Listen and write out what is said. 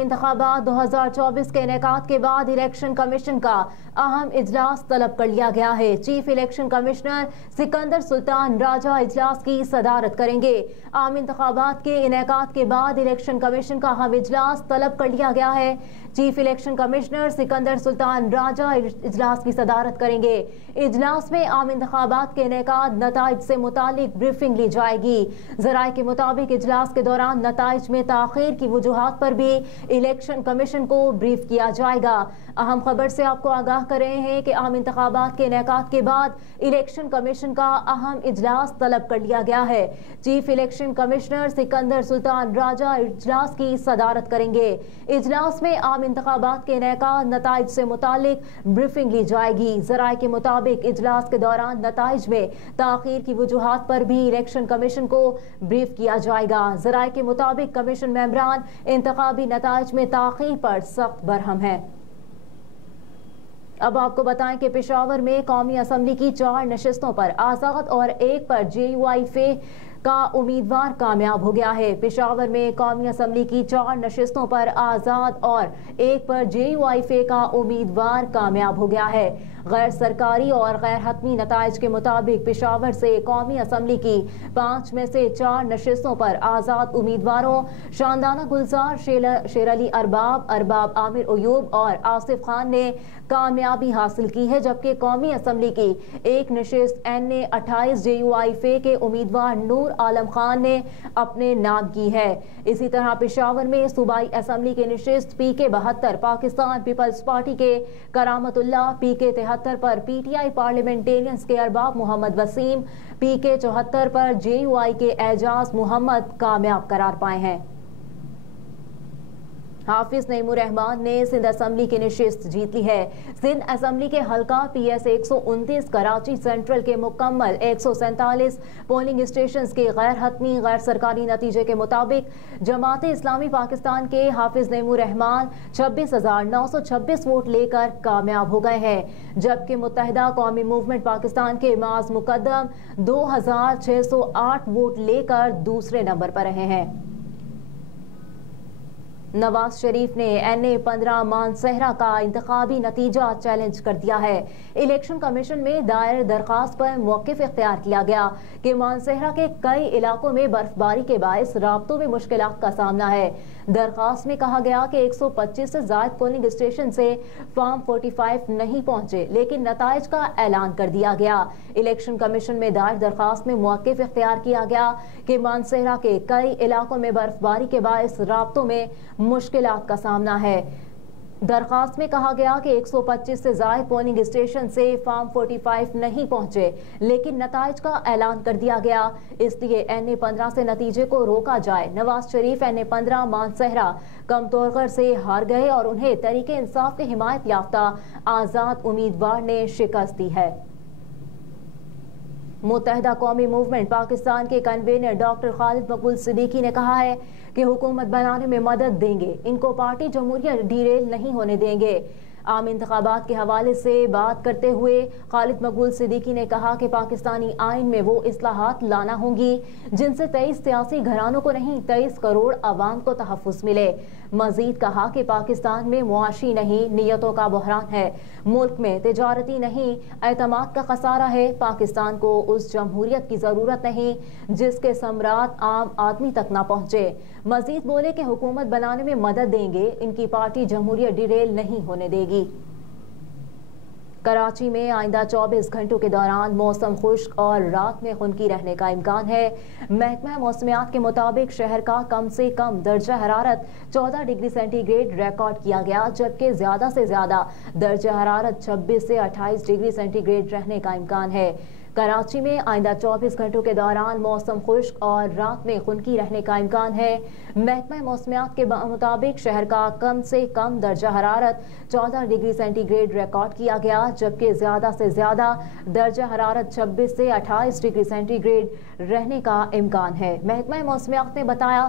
انتخابات 2024 کے انعقاد کے بعد الیکشن کمیشن کا اہم اجلاس طلب کر لیا گیا ہے۔ چیف الیکشن کمشنر سکندر سلطان راجہ اجلاس کی صدارت کریں گے۔ عام انتخابات کے انعقاد کے بعد الیکشن کمیشن کا اہم اجلاس طلب کر لیا گیا ہے۔ چیف الیکشن کمشنر سکندر سلطان راجہ اجلاس کی صدارت کریں گے۔ اجلاس میں عام انتخابات کے انعقاد نتائج سے متعلق بریفنگ لی جائے گی۔ ذرائع کے مطابق اجلاس کے دوران نتائج میں تاخیر کی وجوہات پر بھی الیکشن کمیشن کو بریف کیا جائے گا۔ اہم خبر سے آپ کو آگاہ کر رہے ہیں کہ عام انتخابات کے انعقاد کے بعد الیکشن کمیشن کا اہم اجلاس طلب کر لیا گیا ہے۔ چیف الیکشن کمشنر سکندر سلطان راجہ اجلاس کی صدارت کریں گے۔ اجلاس میں عام انتخابات کے انعقاد نتائج سے متعلق بریفنگ لی جائے گی۔ ذرائع کے مطابق اجلاس کے دوران نتائج میں تاخیر کی وجوہات پر بھی الیکشن کمیشن کو بریف کیا جائے گا۔ ذرائع کے مطابق کمیشن ممبران انتخابی نتائج میں تاخیر پر سخت برہم ہیں۔ اب آپ کو بتائیں کہ پشاور میں قومی اسمبلی کی 4 نشستوں پر آزاد اور 1 پر JUI کا امیدوار کامیاب ہو گیا ہے۔ پشاور میں قومی اسمبلی کی 4 نشستوں پر آزاد اور 1 پر JUI کا امیدوار کامیاب ہو گیا ہے۔ غیر سرکاری اور غیر حتمی نتائج کے مطابق پشاور سے قومی اسمبلی کی 5 میں سے 4 نشستوں پر آزاد امیدواروں شاندانہ گلزار، شیر علی ارباب عامر ایوب اور آصف خان نے کامیابی حاصل کی ہے، جبکہ قومی اسمبلی کی 1 نشست NA 28 JUI کے امیدوار نور عالم خان نے اپنے نام کی ہے۔ اسی طرح پشاور میں صوبائی اسمبلی کی نشست PK 72 پاکستان پیپلز پارٹی کے کرامت اللہ، PK 73 پر PTI پارلیمنٹیرینز کے ارباب محمد وسیم، PK 74 پر JUI کے اعجاز محمد کامیاب قرار پائے ہیں۔ حافظ نعیم الرحمان نے سندھ اسمبلی کی نشست جیت لی ہے۔ سندھ اسمبلی کے حلقہ PS 129 کراچی سینٹرل کے مکمل 147 پولنگ اسٹیشنز کے غیر حتمی غیر سرکاری نتیجے کے مطابق جماعت اسلامی پاکستان کے حافظ نعیم الرحمان 26,926 ووٹ لے کر کامیاب ہو گئے ہیں، جبکہ متحدہ قومی موومنٹ پاکستان کے معاذ مقدم 2,608 ووٹ لے کر دوسرے نمبر پر رہے ہیں۔ نواز شریف نے NA 15 مانسہرہ کا انتخابی نتیجہ چیلنج کر دیا ہے۔ الیکشن کمیشن میں دائر درخواست پر موقف اختیار کیا گیا کہ مانسہرہ کے کئی علاقوں میں برف باری کے باعث رابطوں میں مشکلات کا سامنا ہے۔ درخواست میں کہا گیا کہ 125 سے زائد پولنگ اسٹیشن سے فارم 45 نہیں پہنچے، لیکن نتائج کا اعلان کر دیا گیا۔ الیکشن کمیشن میں دائر درخواست میں موقف اختیار کیا گیا کہ مانسہرہ کے کئی علاقوں میں برف باری کے باعث رابطوں میں مشکلات کا سامنا ہے۔ درخواست میں کہا گیا کہ 125 سے زائد پولنگ اسٹیشن سے فارم 45 نہیں پہنچے، لیکن نتائج کا اعلان کر دیا گیا، اس لیے NA 15 سے نتیجے کو روکا جائے۔ نواز شریف NA 15 مانسہرہ کم طور سے ہار گئے اور انہیں تحریک انصاف کے حمایت یافتہ آزاد امیدوار نے شکست دی ہے۔ متحدہ قومی موومنٹ پاکستان کے کنوینر ڈاکٹر خالد مقبول صدیقی نے کہا ہے کہ حکومت بنانے میں مدد دیں گے، ان کو پارٹی جمہوریہ ڈیریل نہیں ہونے دیں گے۔ عام انتخابات کے حوالے سے بات کرتے ہوئے خالد مقبول صدیقی نے کہا کہ پاکستانی آئین میں وہ اصلاحات لانا ہوں گی جن سے 23 سیاسی گھرانوں کو نہیں 23 کروڑ عوام کو تحفظ ملے۔ مزید کہا کہ پاکستان میں معاشی نہیں نیتوں کا بحران ہے، ملک میں تجارتی نہیں اعتماد کا خسارہ ہے۔ پاکستان کو اس جمہوریت کی ضرورت نہیں جس کے ثمرات عام آدمی تک نہ پہنچے۔ مزید بولے کہ حکومت بنانے میں مدد دیں گے، ان کی پارٹی جمہوریت ڈیریل نہیں ہونے دے گی۔ کراچی میں آئندہ 24 گھنٹوں کے دوران موسم خشک اور رات میں خنکی رہنے کا امکان ہے۔ محکمہ موسمیات کے مطابق شہر کا کم سے کم درجہ حرارت 14 ڈگری سینٹی گریڈ ریکارڈ کیا گیا، جبکہ زیادہ سے زیادہ درجہ حرارت 26 سے 28 ڈگری سینٹی گریڈ رہنے کا امکان ہے۔ کراچی میں آئندہ 24 گھنٹوں کے دوران موسم خشک اور رات میں خنکی رہنے کا امکان ہے۔ محکمہ موسمیات کے مطابق شہر کا کم سے کم درجہ حرارت 14 ڈگری سینٹی گریڈ ریکارڈ کیا گیا، جبکہ زیادہ سے زیادہ درجہ حرارت 26 سے 28 ڈگری سینٹی گریڈ رہنے کا امکان ہے۔ محکمہ موسمیات نے بتایا